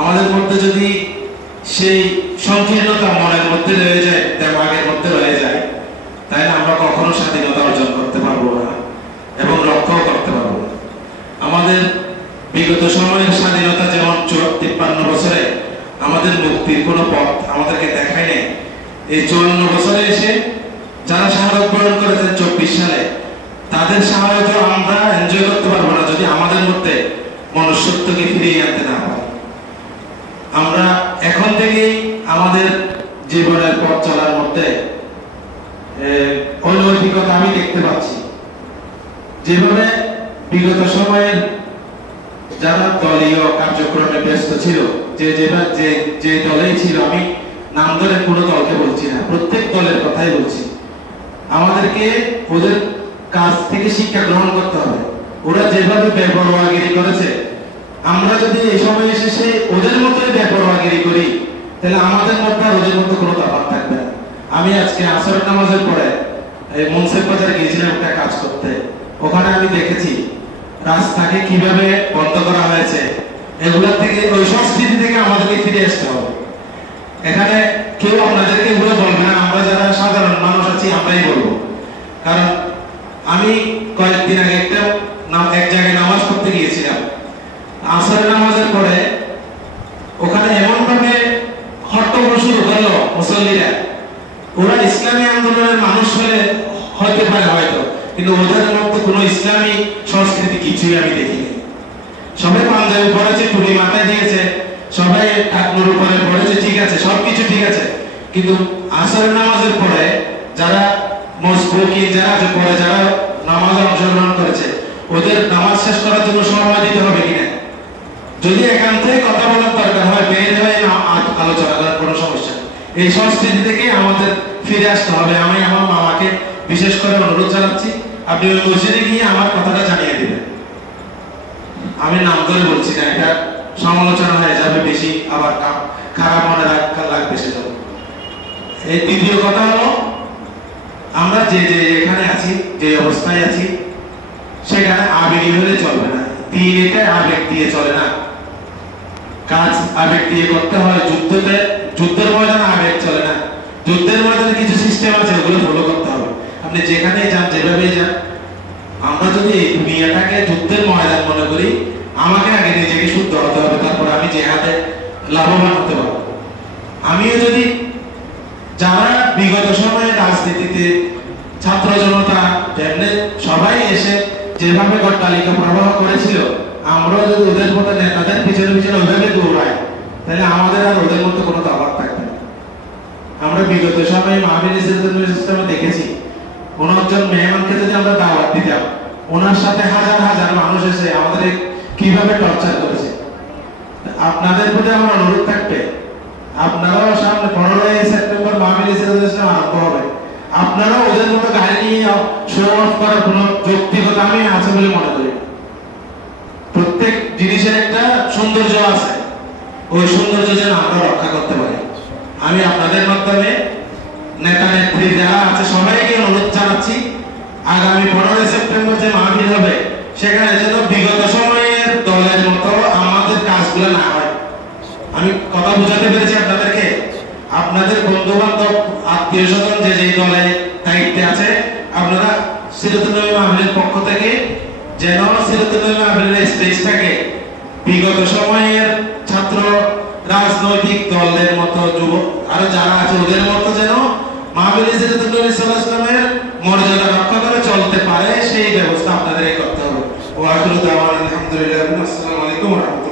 আমাদের মধ্যে যদি সেই সংকীর্ণতা মনের মধ্যে রয়ে যায়, দেমাগের মধ্যে রয়ে যায়, তাহলে আমরা কখনো স্বাধীনতা অর্জন করতে পারবো না এবং রক্ষাও করতে পারবো না। আমাদের বিগত সময়ের স্বাধীনতা যেমন 53 বছরে আমাদের মুক্তির কোনো পথ আমাদেরকে দেখায় নেই, এই 54 বছরে এসে যারা শাহাদাত বরণ করেছেন 24 সালে, তাদের সহায়তা আমরা এনজয় করতে পারবো না যদি আমাদের মধ্যে মনুষ্যত্বকে ফিরিয়ে আনতে না পারি। আমরা এখন থেকেই আমাদের জীবনের পথ চলার মধ্যে অনৈতিকতা আমি দেখতে পাচ্ছি। যেভাবে বিগত সময়ের যারা দলীয় কার্যক্রমে ব্যস্ত ছিল, যে দলেই ছিল, আমি নাম ধরে কোনো দলকে বলছি না, প্রত্যেক দলের কথাই বলছি, আমাদেরকে ওদের কাছ থেকে শিক্ষা গ্রহণ করতে হবে। ওরা যেভাবে বেপরোয়াগিরি করেছে, আমরা যদি এই সময় এসে ওদের মতোই বেপরোয়াগিরি করি, তাহলে আমাদের মধ্যে আর ওদের মধ্যে কোনো তফাৎ থাকবে না। আমি আজকে আসরের নামাজের পরে এই মুন্সিফ বাজারে গিয়েছিলাম একটা কাজ করতে। ওখানে আমি দেখেছি রাস্তাকে কিভাবে বন্ধ করা হয়েছে। এগুলোর থেকে, ওই সংস্কৃতি থেকে আমাদেরকে ফিরে আসতে হবে। এখানে কেউ আপনাদেরকে এগুলো বলবে না, আমরা যারা সাধারণ মানুষ আছি আমরাই বলবো। কারণ আমি কয়েকদিন আগে এক জায়গায় নামাজ পড়তে গিয়েছিলাম। আসরের নামাজের পরে ওখানে এমন ভাবে হট্টগোল শুরু করলো মুসল্লিরা। ওরা ইসলামী আন্দোলনের মানুষ হতে পারে হয়তো, কিন্তু ওদের মধ্যে কোনো ইসলামী সংস্কৃতি কিছুই আমি দেখিনি। সবাই পাঞ্জাবি পড়েছে, টুপি মাথায় দিয়েছে, সবাই টাকনুর উপরে পড়েছে, ঠিক আছে, সবকিছু ঠিক আছে, কিন্তু আসরের নামাজের পরে যারা মসবুকি যারা নামাজে অংশগ্রহণ করেছে, ওদের নামাজ শেষ করার জন্য সময় দিতে হবে কিনা। যদি একান্তে কথা বলার দরকার হয়, বের হয়ে আলোচনা করার কোনো সমস্যা নেই। এই সংস্কৃতি থেকে আমাদের ফিরে আসতে হবে। আমি আমার মামাকে বিশেষ করে অনুরোধ জানাচ্ছি, আপনি ওই মসজিদে গিয়ে আমার কথাটা জানিয়ে দিবেন। আমি নাম ধরে বলছি না, এটা সমালোচনা হয়ে যাবে বেশি, আবার খারাপ মনে লাগবে সেজন্য। এই দ্বিতীয় কথা হলো, আমরা যে এখানে আছি, যে অবস্থায় আছি, সেখানে আবেগী হলে চলবে না। এটা আবেগ দিয়ে চলে না, কাজ আবেগ দিয়ে করতে হয়। যুদ্ধের ময়দানে আবেগ চলে না। যুদ্ধের ময়দানে কিছু সিস্টেম আছে, ওগুলো ফলো করতে হবে। আপনি যেখানে যান, যেভাবেই যান, আমরা যদি এই দুনিয়াটাকে যুদ্ধের ময়দান মনে করি, আমাকে আগে নিজেকে শুদ্ধ হতে হবে, তারপর আমি জেহাদে লাভবান হতে পারবো। আমিও যদি, যারা বিগত সময়ে রাজনীতিতে ছাত্র জনতা যেমনি সবাই এসে যেভাবে তালিকা প্রবাহ করেছিল, আমরাও যদি ওদের মতো নেতাদের পিছনে পিছনে ওইভাবে দৌড়াই, তাহলে আমাদের আর ওদের মতো কোনো তফাৎ থাকবে না। আমরা বিগত সময়ে মাহফিল সিস্টেমে দেখেছি, 59 জন মেহমানকে যদি আমরা দাওয়াত দিতাম, ওনার সাথে হাজার হাজার মানুষ এসে আমাদের কিভাবে টর্চার করেছে। আপনাদের প্রতি আমার অনুরোধ থাকবে, আপনারাও সামনে 15 সেপ্টেম্বর মাহফিল সিস্টেম আরম্ভ হবে, আপনারাও ওদের মতো গাড়ি নিয়ে শো অফ করার কোনো যৌক্তিকতা আমি আছে বলে মনে করি। প্রত্যেক জিনিসের একটা সৌন্দর্য আছে, ওই সৌন্দর্য যেন আমরা রক্ষা করতে পারি। আমি আপনাদের মাধ্যমে নেতা নেত্রী যারা আছে সবাইকে অনুরোধ জানাচ্ছি, আগামী 15 সেপ্টেম্বর যে মাহফিল হবে, সেখানে যেন বিগত সময়ের দলের মতো আমাদের কাজগুলো না হয়। আমি কথা বোঝাতে পেরেছি আপনাদেরকে? আপনাদের বন্ধু বান্ধব, আত্মীয় স্বজন যে দলে দায়িত্বে আছে, আপনারা সিরাতুন নবী মাহফিলের পক্ষ থেকে যেন সিরাতুন নবী মাহফিলের স্টেজটাকে বিগত সময়ের ছাত্র রাজনৈতিক দলের মতো, যুবক আরো যারা আছে ওদের মতো যেন মাহফিলে সিরাতুন নবী সাল্লাল্লাহু আলাইহি ওয়াসাল্লামের মর্যাদা রক্ষা করে চলতে পারে, সেই ব্যবস্থা আপনাদের করতে হবে। ওয়া আখিরু দাওয়ানা আলহামদুলিল্লাহ। আসসালামু আলাইকুম ওয়া রাহমাতুল্লাহ।